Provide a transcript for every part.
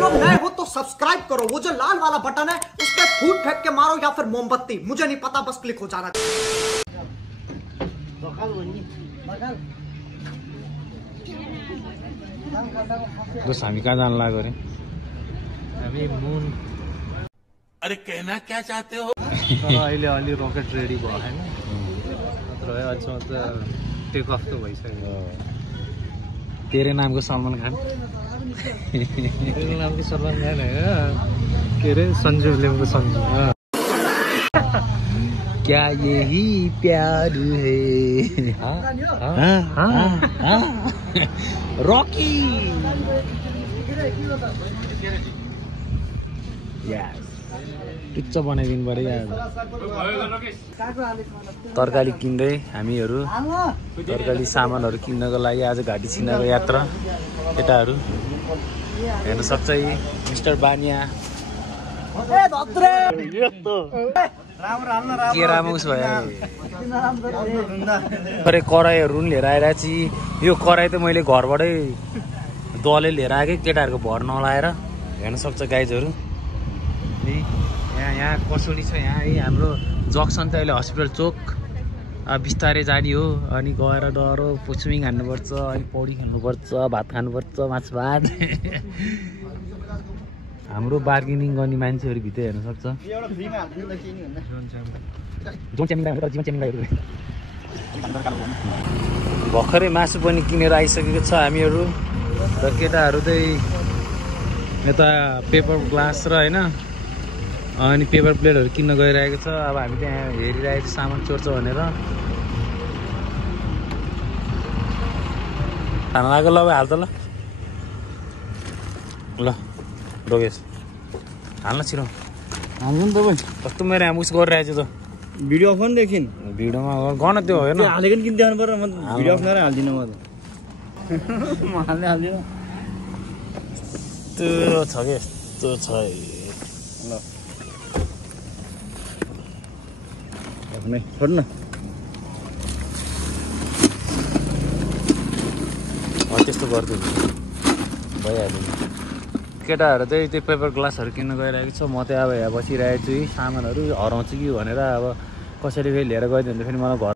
लोग नए हो तो सब्सक्राइब करो, वो जो लाल वाला बटन है उस पर फूट फेंक के मारो या फिर मोमबत्ती, मुझे नहीं पता, बस क्लिक हो जाना चाहिए। दोस्त हामी कहाँ जान लाग्यो अरे? हामी मुन। अरे कहना क्या चाहते हो? अहिले अलि रकेट रेडी भयो हैन? नत्र भए अझसम्म त टेक अफ त भइसक्यो। तेरे नामको सलमान खान। तेरो नामको सलमान खान हैन? के अरे सञ्जु लिम्बू सञ्जु। क्या यही प्यार है? रॉकी। यस किच्च बनाइदिनु पर्यो यार। तरकारी किन्दै हामीहरू तरकारी सामानहरू किन्नको लागि आज घाँटी छिन्नको यात्रा। केटाहरू हेर्न सक्छ मिस्टर बानिया के रामौस भयो। अरे कराईहरू पनि लिएर आइरहेको छु। यो कराई त मैले घरबाटै दले लिएर आएकै केटाहरूको भर नलाएर। हेर्न सक्छ गाइजहरू यहाँ कसोली छ यहाँ है। हाम्रो जक्सन त अहिले हस्पिटल चोक बिस्तारै जाने हो। अनि गएर डह्रो स्विमिङ हान्नुपर्छ, अनि पौडी खेल्नुपर्छ, भात खानुपर्छ, माछा भात। हाम्रो बार्गेनिङ गर्ने मान्छेहरू भित्र हेर्न सक्छ। भर्खरै मासु पनि किनेर आइसकेको छ हामीहरू र केटाहरू चाहिँ यता पेपर ग्लास र होइन अनि पेपर प्लेटहरू किन्न गइरहेको छ। अब हामी त्यहाँ हेरिरहेको छ सामान चोर्छ भनेर। खाना लाग्यो ल हाल त ल डोगेश हाल्न छिरो हाल्नु नि तपाईँ। कस्तो मेरो यहाँ उस गरिरहेको छु त भिडियो अफ पनि देखिन्। भिडियोमा गर्न त्यो हेर्नु हालेको नि किन देखाउनु पर्यो। म भिडियो अफ गरेर हाल्दिनँ म त। म हाल्दिनँ। त्यो छ कि यस्तो छ ल छोड् न। त्यस्तो गरिदिनु भइहाल्यो। केटाहरू चाहिँ त्यो पेपर ग्लासहरू किन्न गइरहेको छ। म चाहिँ अब यहाँ बसिरहेको छु। सामानहरू हराउँछु कि भनेर अब कसैले फेरि लिएर गइदियो भने फेरि मलाई घर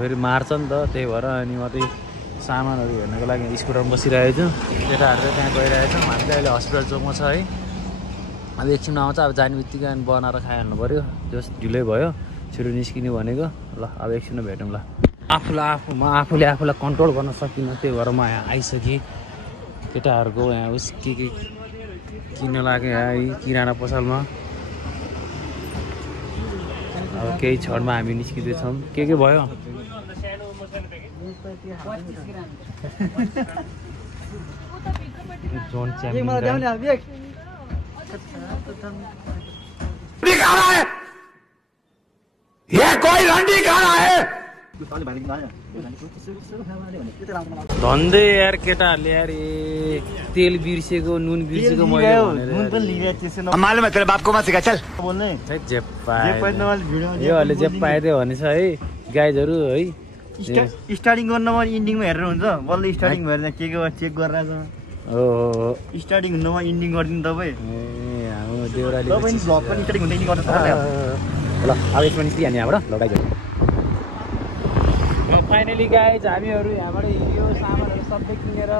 फेरि मार्छ नि त। त्यही भएर अनि म चाहिँ सामानहरू हेर्नको लागि स्कुटरमा बसिरहेको छु। केटाहरू चाहिँ त्यहाँ गइरहेको छ। हामी चाहिँ अहिले हस्पिटल चोकमा छ है। अब एकछिन आउँछ। अब जाने बित्तिकै अनि बनाएर खाइहाल्नु पऱ्यो। जस्ट ढिलै भयो छिटो निस्किनु भनेको। ल अब एकछिन भेटौँ ल। आफूले आफूलाई कन्ट्रोल गर्न सकिनँ। त्यही भएर म यहाँ आइसकेँ। केटाहरूको यहाँ उस के किन्न लाग्यो यहाँ किराना पसलमा। अब केही क्षणमा हामी निस्किँदैछौँ। के भयो? जोन च्याम्पियन ये कोई रंडी खाना है। धन्दै यार केटाहरूले यार तेल बिर्सेको नुन बिर्सेको मैले मालूम है तेरे बाप को मत सिखा चल बोल्ने जे पाए जे पाइदियो भनेछ है गाइजहरू है। स्टार्टिङ गर्नमा इन्डिङमा हेरेर हुन्छ। बल्ल स्टार्टिङ भएर के चेक गरेर स्टार्टिङ हुनमा इन्डिङ गरिदिनु तपाईँ। हाम्रो देउराली ब्लग पनि स्टार्टिङ हुँदै नि गर्छ ल। अब यसमा निस्किहाल्ने यहाँबाट ल गाइजहरू। फाइनली गाइज हामीहरू यहाँबाट हिँड्यो सामानहरू सबै किनेर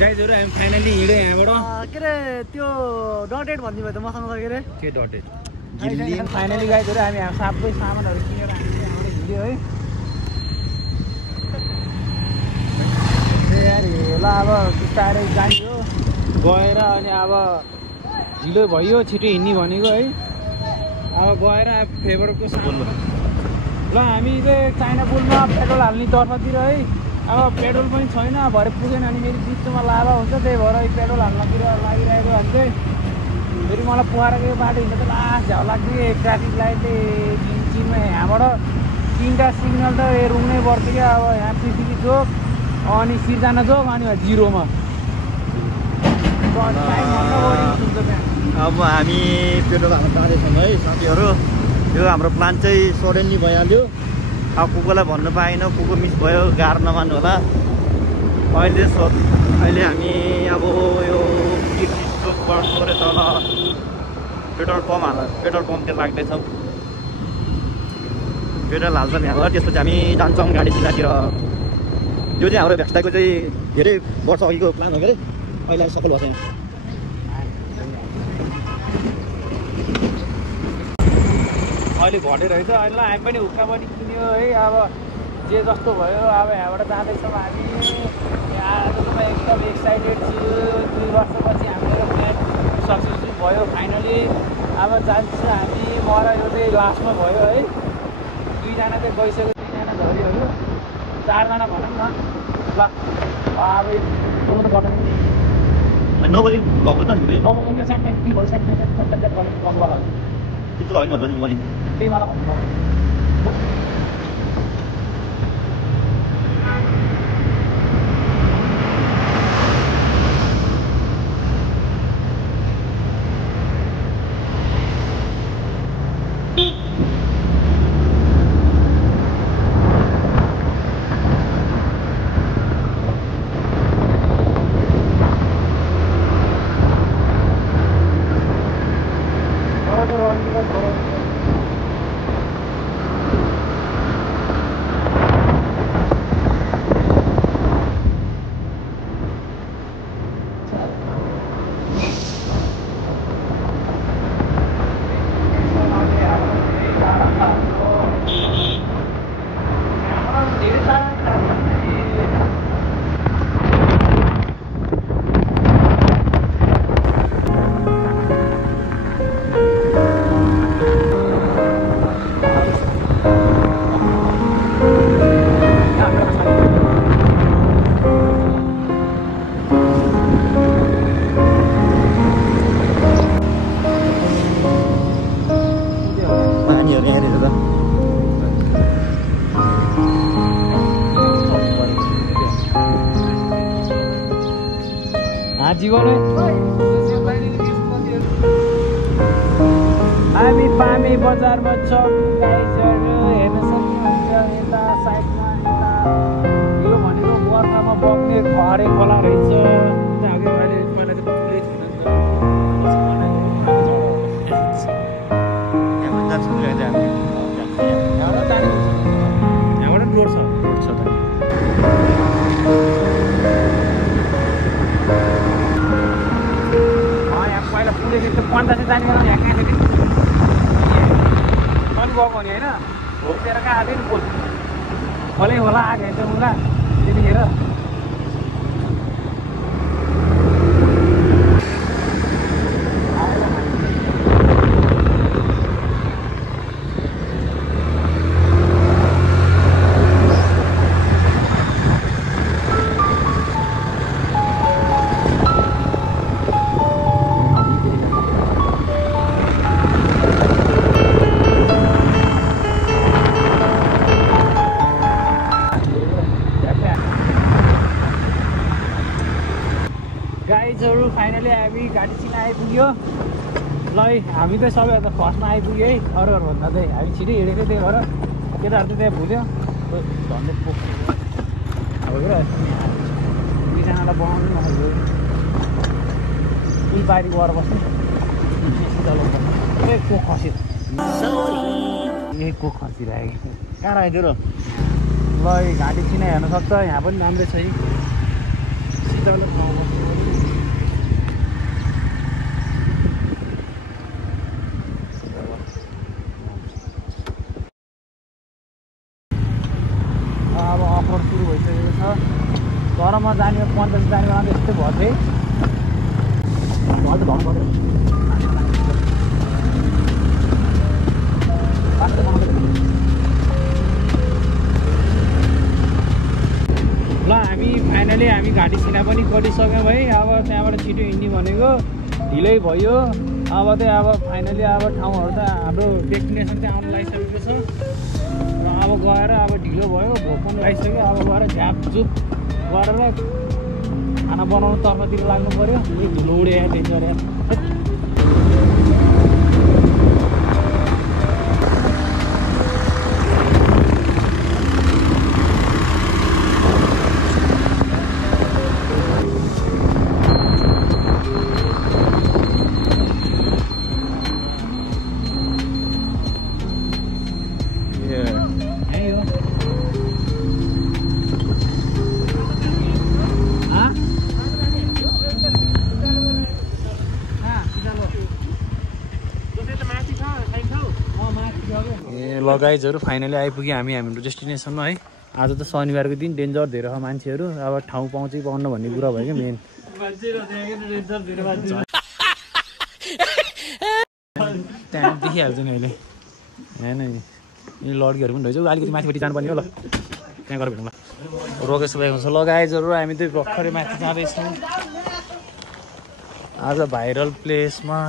गाइजहरू हामी फाइनली हिँड्यो यहाँबाट। के अरे त्यो डटेड भन्ने भयो त मसँग के अरे के डटेड फाइनली गाइजहरू हामी सबै सामानहरू किनेर हामी यहाँबाट हिँड्यो है। यार ल अब बिस्तारै जान्थ्यो गएर अनि अब ढिलो भयो छिटो हिँड्ने भनेको है। अब गएर फेभरको ल हामी चाहिँ चाइना पुलमा पेट्रोल हाल्ने तर्फतिर है। अब पेट्रोल पनि छैन भरे पुगेन भने फेरि बिचमा लाभा हुन्छ। त्यही भएर पेट्रोल हाल्नतिर लागिरहेको भने चाहिँ फेरि मलाई पुहारको बाटो हिँड्दा त लास्ट झ्याउ लाग्थ्यो। ट्राफिक लाइटले चिनमा यहाँबाट 3टा सिग्नल त रुङ्नै पर्थ्यो क्या। अब यहाँ पिसिबी चोक अनि सिर्जना जोग अनि 0मा अब हामी पेट्रोल हाल्न जाँदैछौँ है साथीहरू। यो हाम्रो प्लान चाहिँ सडनली भइहाल्यो। अब कुकुरलाई भन्नु पाएन, कुकुर मिस भयो, गाह्रो नमान्नु होला। अहिले हामी अब यो चोकबाट सोरे तल पेट्रोल पम्पतिर लाग्दैछौँ। पेट्रोल हाल्छ नि हाल्छ, त्यसपछि हामी जान्छौँ गाडी सिधातिर। यो चाहिँ हाम्रो भ्याक्सटाको चाहिँ धेरै वर्ष अघिको प्लान हो क्या, अहिले सफल भएको छ। यहाँ अहिले घटेर है त अहिले हामी पनि हुक्का पनि किन्यो है। अब जे जस्तो भयो अब यहाँबाट जाँदैछौँ हामी। आजसम्म एकदम एक्साइटेड छु। 2 वर्षपछि हाम्रो प्लान सक्सेसफुल भयो फाइनली। अब जान्छ हामी। म र यो चाहिँ लास्टमा भयो है। 2 जना चाहिँ गइसक्यो, 2 जना झरिहरू, 4 जना भनौँ न। ल अब नबजी भएको त नि त्यस्तो होइन भने त्यही मलाई भन्नु जीवन हामी पामे बजारमा छौँ गाइजहरू हेर्न सक्नुहुन्छ। यता साइडमा यता यो भनेको बर्खामा बग्ने खरे खोला रहेछ। अघि मैले पहिला चाहिँ पुरै थिएन नि त। यहाँबाट रोड छ त। पहिला पुगेको त्यो 50 जाने बेला यहाँ कहाँ थियो पनि गएको नि होइन घुमेर कहाँ आएको नि बोल खोलै होला आएको हेर्छ मुला त्यतिखेर। गाइजहरू फाइनली हामी गाडी चिन आइपुग्यो। ल हामी चाहिँ सबैभन्दा फर्स्टमा आइपुग्यो है। अरूहरूभन्दा चाहिँ हामी छिटै हिँडेको त्यही भएर केटाहरू चाहिँ त्यहाँ भुल्यो झन्डै पोख्यो अब क्या 2 जनालाई बनाउनु नखाएको यी बारी गएर बस्ने कोक खस्यो यही कोक खसिरहेको कहाँ आइदियो र। ल घाँटी चिना हेर्न सक्छ। यहाँ पनि राम्रै छ है शीतल ठाउँ बस्नु। अब अफर सुरु भइसकेको छ। घरमा जाने 50 जाने बेला त्यस्तै भयो थिएँ। अहिले भन्नु पर्यो ल हामी फाइनली हामी घाँटी सिना पनि गरिसक्यौँ है। अब त्यहाँबाट छिटो हिँड्ने भनेको ढिलै भयो। अब चाहिँ अब फाइनली अब ठाउँहरू त हाम्रो डेस्टिनेसन चाहिँ आउनु लागिसकेको छ र अब गएर अब ढिलो भयो भोक पनि लागिसक्यो। अब गएर झ्यापझुप गरेर खाना बनाउनु तर्फतिर लाग्नु पर्यो धुलो उडे डेन्जर यार ल गाइजहरु फाइनली आइपुग्यो हाम्रो डेस्टिनेसनमा है आज त शनिबारको दिन डेन्जर धेरै छ मान्छेहरु अब ठाउँ पाउँछ कि पाउन्न भन्ने कुरा भयो के मेन त्यहाँ देखिहाल्छु नि अहिले हैन यी लड्कीहरु पनि रहेछ अलिकति माथिपट्टि जानुपर्ने हो ल त्यहाँ गएर भेटौँ ल रोकेश भएको छ ल गाइजहरु हामी त भर्खरै माथि जाँदैछौँ आज भाइरल प्लेसमा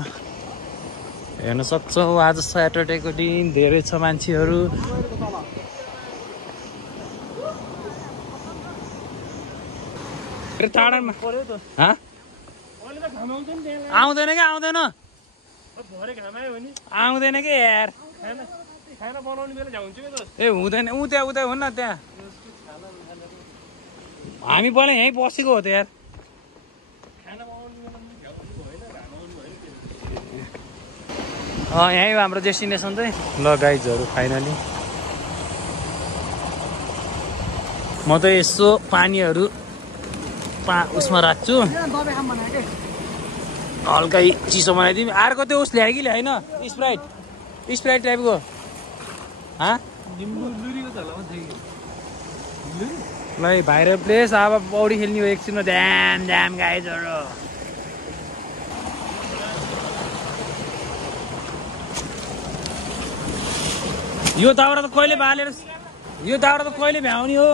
हेर्न सक्छौ आज सैटरडेको दिन धेरै छ मान्छेहरु टाढामा आउँदैन कि आउँदैन आउँदैन कि यार ए हुँदैन उ त्यहाँ उतै हुन्न त्यहाँ हामी पहिला यहीँ बसेको हो त यार यहीँ हाम्रो डेस्टिनेसन चाहिँ ल गाइजहरु फाइनली म त यसो पानीहरु उसमा राख्छु हल्का चिसो बनाइदिउँ अर्को त्यो उस ल्यायो कि ल्याएन स्प्राइट टाइपको ल भाइरल प्लेस अब पौडी खेल्ने हो एकछिनमा ड्याम गाइजहरु यो दाउरा त कहिले बालेर यो दाउरा त कहिले भ्याउने हो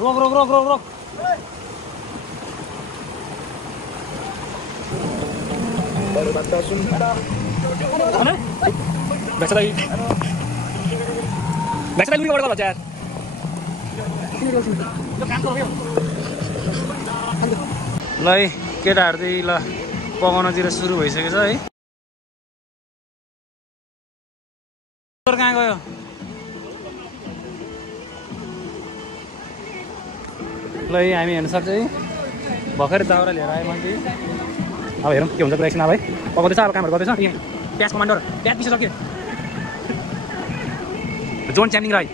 रोक रोक रोक रोक रोक ल है केटाहरु चाहिँ ल पकाउनतिर सुरु भइसकेछ है कहाँ गयो ल हामी हेर्न सक्छ है भर्खरै दाउरा लिएर आयो मान्छे अब हेरौँ के हुन्छ पुरा एकछिन अब है पकाउँदैछ अब कामहरू गर्दैछ प्याज कमान्डर प्याज पिसिसक्यो जोन च्याम्पिङ राई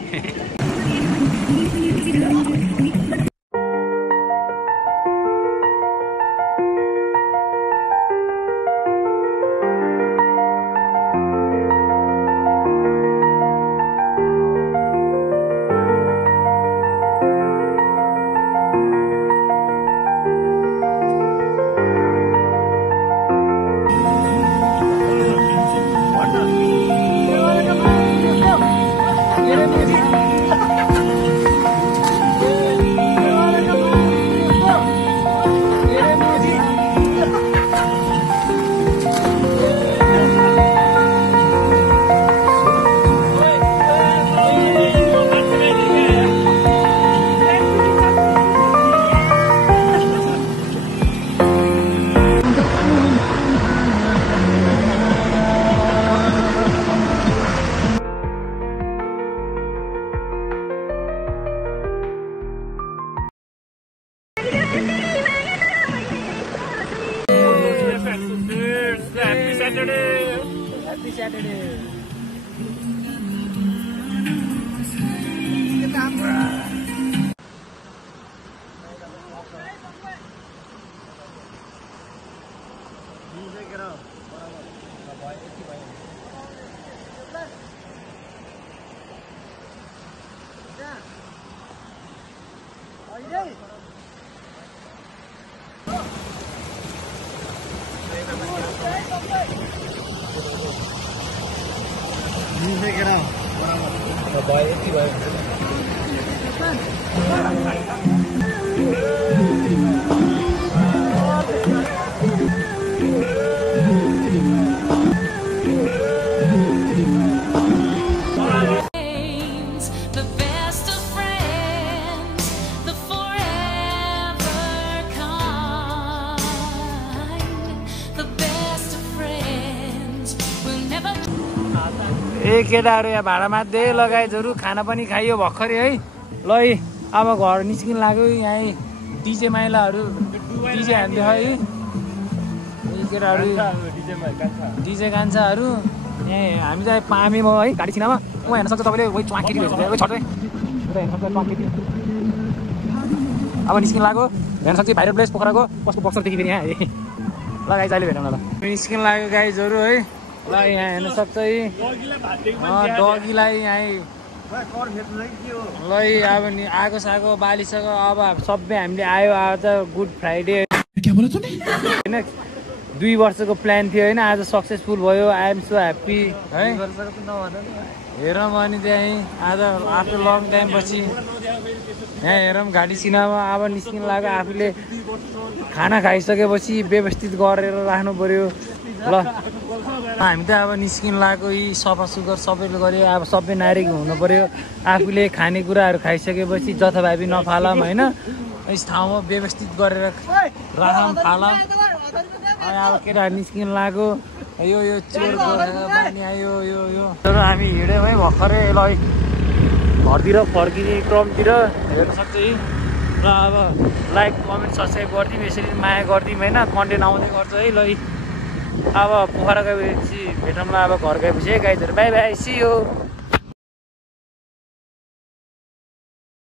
The best केटाहरू यहाँ भाडा मात्दै लगाइजहरू खाना पनि खाइयो भर्खरै है। ल अब घर निस्किन लाग्यो। यहाँ डिजे माइलाहरू डिजे हान्दै है। केटाहरू डिजे कान्छाहरू यहाँ हामी चाहिँ पामेमा है गाडी छिनामा उहाँ हेर्न सक्छ तपाईँले। वही च्वाकेटी रहेछ छटै हेर्न सक्छ च्वाकेटी। अब निस्किन लाग्यो हेर्न सक्छ भाइरल प्लेस पोखराको कसको बक्सरदेखि फेरि यहाँ ल गाइज अहिले भेटौँ न ल। निस्किन लाग्यो गाइजहरू है। ल यहाँ हेर्न सक्छ है डगीलाई यहाँ ल अब नि आगो सागो बालिसक्यो। अब सबै हामीले आयो आज गुड फ्राइडे होइन 2 वर्षको प्लान थियो होइन आज सक्सेसफुल भयो। आई एम सो ह्याप्पी है। हेरौँ अनि त्यहीँ आज आफ्टर लङ टाइम पछि यहाँ हेरौँ घाटी सिनेमा। अब निस्किन लाग्यो आफूले खाना खाइसकेपछि व्यवस्थित गरेर राख्नु पर्यो ल। हामी त अब निस्किन लाग्यो यी सफा सुग्घर सबैले गऱ्यो। अब सबै नागरिक हुनु पर्यो। आफूले खानेकुराहरू खाइसकेपछि जथाभावी नफालौँ होइन। यस ठाउँमा व्यवस्थित गरेर राखौँ फालौँ। अब केटाहरू निस्किन लाग्यो। यो चोर बानी आयो यो तर हामी हिँड्यौँ है भर्खरै ल घरतिर फर्किने क्रमतिर हेर्न सक्छ है। र अब लाइक कमेन्ट सब्सक्राइब गरिदिउँ यसरी माया गरिदिउँ होइन कन्टेन्ट आउँदै गर्छ है। ल अब पोखरा गएपछि भेटौँला। अब घर गएपछि है गाइजहरू बाई बाई सी यू।